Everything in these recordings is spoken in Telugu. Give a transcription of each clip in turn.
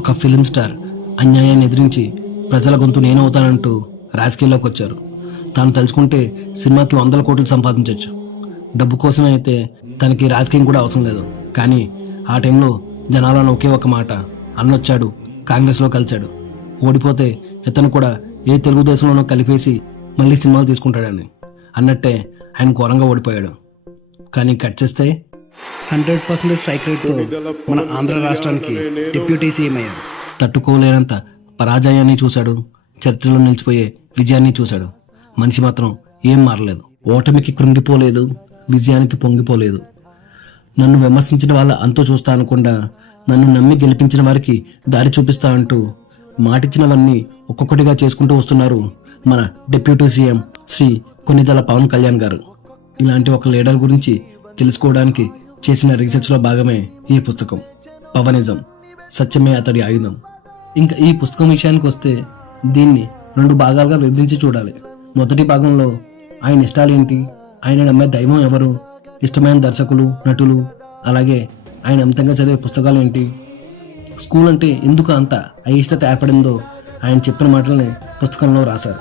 ఒక ఫిలిం స్టార్ అన్యాయాన్ని ఎదిరించి ప్రజల గొంతు నేనవుతానంటూ రాజకీయాల్లోకి వచ్చారు. తాను తలుచుకుంటే సినిమాకి 100 కోట్లు సంపాదించవచ్చు. డబ్బు కోసమే అయితే తనకి రాజకీయం కూడా అవసరం లేదు. కానీ ఆ టైంలో జనాలను ఒకే ఒక మాట, అన్నొచ్చాడు, కాంగ్రెస్లో కలిశాడు, ఓడిపోతే ఇతను కూడా ఏ తెలుగుదేశంలోనో కలిపేసి మళ్ళీ సినిమాలు తీసుకుంటాడని అన్నట్టే ఆయన ఘోరంగా ఓడిపోయాడు. కానీ కట్ చేస్తే 100% స్ట్రైక్ రేట్తో మన ఆంధ్ర రాష్ట్రానికి డిప్యూటీ సీఎం అయ్యారు. తట్టుకోలేనంత పరాజయాన్ని చూశాడు, చరిత్రలో నిలిచిపోయే విజయాన్ని చూశాడు. మనిషి మాత్రం ఏం మారలేదు. ఓటమికి కృంగిపోలేదు, విజయానికి పొంగిపోలేదు. నన్ను విమర్శించిన వాళ్ళ అంతో చూస్తా అనకుండా నన్ను నమ్మి గెలిపించిన వారికి దారి చూపిస్తా అంటూ మాటిచ్చినవన్నీ ఒక్కొక్కటిగా చేసుకుంటూ వస్తున్నారు మన డిప్యూటీ సీఎం శ్రీ కొనిదెల పవన్ కళ్యాణ్ గారు. ఇలాంటి ఒక లీడర్ గురించి తెలుసుకోవడానికి చేసిన రీసెర్చ్లో భాగమే ఈ పుస్తకం పవనిజం, సత్యమే అతడి ఆయుధం. ఇంకా ఈ పుస్తకం విషయానికి వస్తే దీన్ని 2 భాగాలుగా విభజించి చూడాలి. మొదటి భాగంలో ఆయన ఇష్టాలేంటి, ఆయన నమ్మే దైవం ఎవరు, ఇష్టమైన దర్శకులు, నటులు, అలాగే ఆయన అమితంగా చదివే పుస్తకాలు ఏంటి, స్కూల్ అంటే ఎందుకు అంత అయిష్టత ఏర్పడిందో ఆయన చెప్పిన మాటల్ని పుస్తకంలో రాశారు.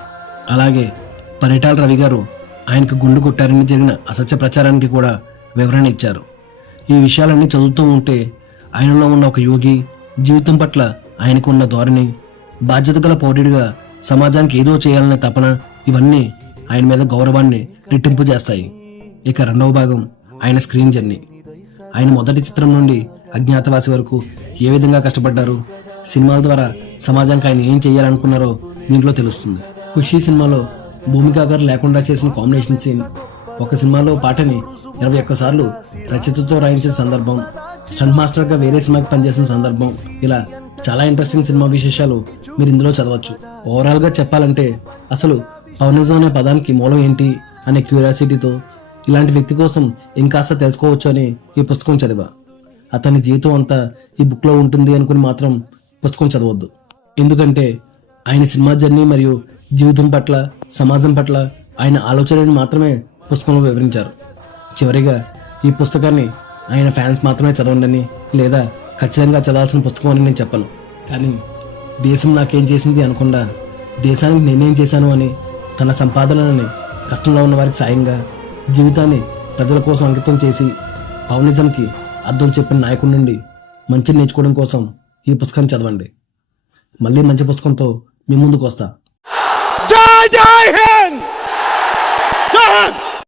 అలాగే పరిటాల రవి గారు ఆయనకు గుండు కొట్టారని జరిగిన అసత్య ప్రచారానికి కూడా వివరణ ఇచ్చారు. ఈ విషయాలన్నీ చదువుతూ ఉంటే ఆయనలో ఉన్న ఒక యోగి, జీవితం పట్ల ఆయనకు ఉన్న ధోరణి, బాధ్యత గల పౌరుడిగా సమాజానికి ఏదో చేయాలనే తపన, ఇవన్నీ ఆయన మీద గౌరవాన్ని రెట్టింపు చేస్తాయి. ఇక రెండవ భాగం ఆయన స్క్రీన్ జర్నీ. ఆయన మొదటి చిత్రం నుండి అజ్ఞాతవాసి వరకు ఏ విధంగా కష్టపడ్డారు, సినిమాల ద్వారా సమాజానికి ఆయన ఏం చేయాలనుకున్నారో దీంట్లో తెలుస్తుంది. ఖుషీ సినిమాలో భూమికా గారు లేకుండా చేసిన కాంబినేషన్ సీన్, ఒక సినిమాలో పాటని 21 సార్లు రచయితతో రాయించిన సందర్భం, స్టంట్ మాస్టర్గా వేరే సినిమాకి పనిచేసిన సందర్భం, ఇలా చాలా ఇంట్రెస్టింగ్ సినిమా విశేషాలు మీరు ఇందులో చదవచ్చు. ఓవరాల్గా చెప్పాలంటే అసలు పవనిజం అనే పదానికి మూలం ఏంటి అనే క్యూరియాసిటీతో ఇలాంటి వ్యక్తి కోసం ఇంకాస్త తెలుసుకోవచ్చు అని ఈ పుస్తకం చదివా. అతని జీవితం అంతా ఈ బుక్లో ఉంటుంది అనుకుని మాత్రం పుస్తకం చదవద్దు. ఎందుకంటే ఆయన సినిమా జర్నీ మరియు జీవితం పట్ల, సమాజం పట్ల ఆయన ఆలోచనని మాత్రమే పుస్తకంలో వివరించారు. చివరిగా ఈ పుస్తకాన్ని ఆయన ఫ్యాన్స్ మాత్రమే చదవండి లేదా ఖచ్చితంగా చదవాల్సిన పుస్తకం అని నేను చెప్పను. కానీ దేశం నాకేం చేసింది అనకుండా దేశానికి నేనేం చేశాను అని తన సంపాదనని కష్టంలో ఉన్న వారికి సాయంగా, జీవితాన్ని ప్రజల కోసం అంకితం చేసి పవనిజంకి అర్థం చెప్పిన నాయకుడి నుండి మంచిని నేర్చుకోవడం కోసం ఈ పుస్తకాన్ని చదవండి. మళ్ళీ మంచి పుస్తకంతో మీ ముందుకు వస్తా. జై జై హింద్.